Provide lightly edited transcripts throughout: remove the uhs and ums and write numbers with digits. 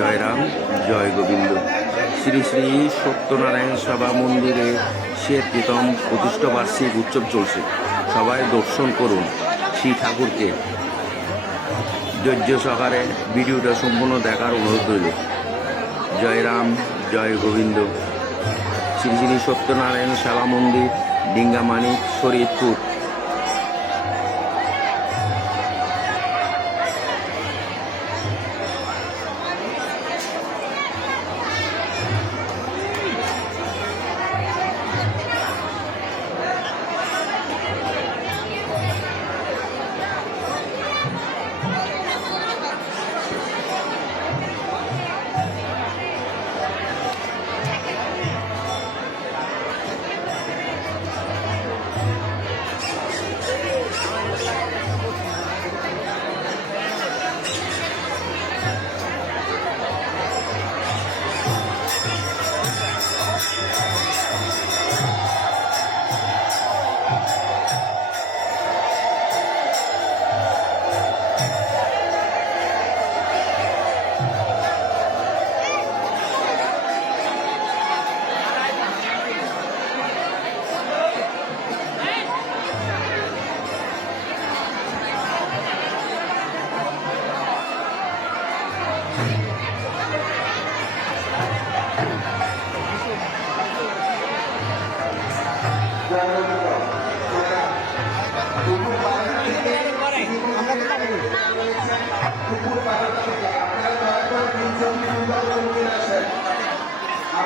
জয়রাম জয় গোবিন্দ। শ্রী শ্রী সত্যনারায়ণ সভা মন্দিরে প্রীতম প্রতিষ্ঠাবার্ষিক উৎসব চলছে। সবাই দর্শন করুন শ্রী ঠাকুরকে। ধৈর্য সহকারে ভিডিওটা সম্পূর্ণ দেখার অনুরোধ রইল। জয়রাম জয় গোবিন্দ। শ্রী শ্রী সত্যনারায়ণ সভা মন্দির, ডিঙ্গামানিক, শরীয়তপুর।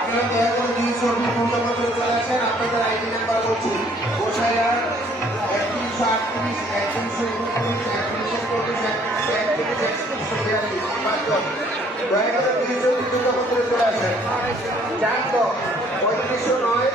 আপনারা দয়া করে দুই ছবি পূর্ণ করে চলে আসেন। আপনাদের আইডি নাম্বার বলছি গোসাইয়া 3138 দয়া করে দুই ছবি পূর্ণ করে চলে আসেন। জানতো 3509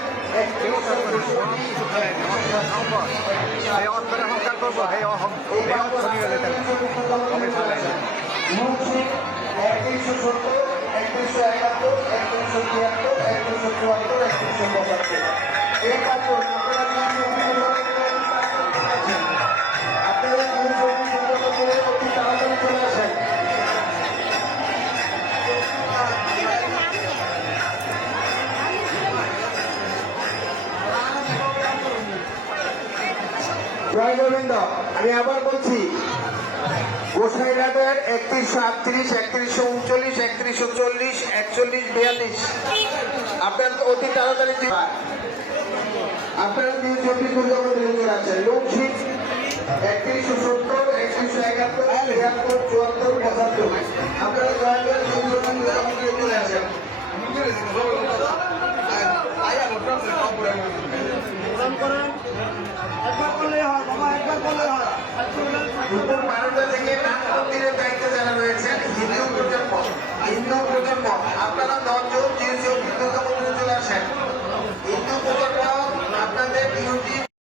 জয় গোবিন্দ। আমি আবার বলছি গোসাইঘাটের 3138 3139 3140 4142 আপনার অতি তাড়াতাড়ি আপনার নিউজ অফিস আছে লোকশিট 3170 3171 73 74 আপনারা দয়া করে নিউজ অফিস চলে আসেন। একবার করলেই হয় বাবা, একবার করলেই হয়।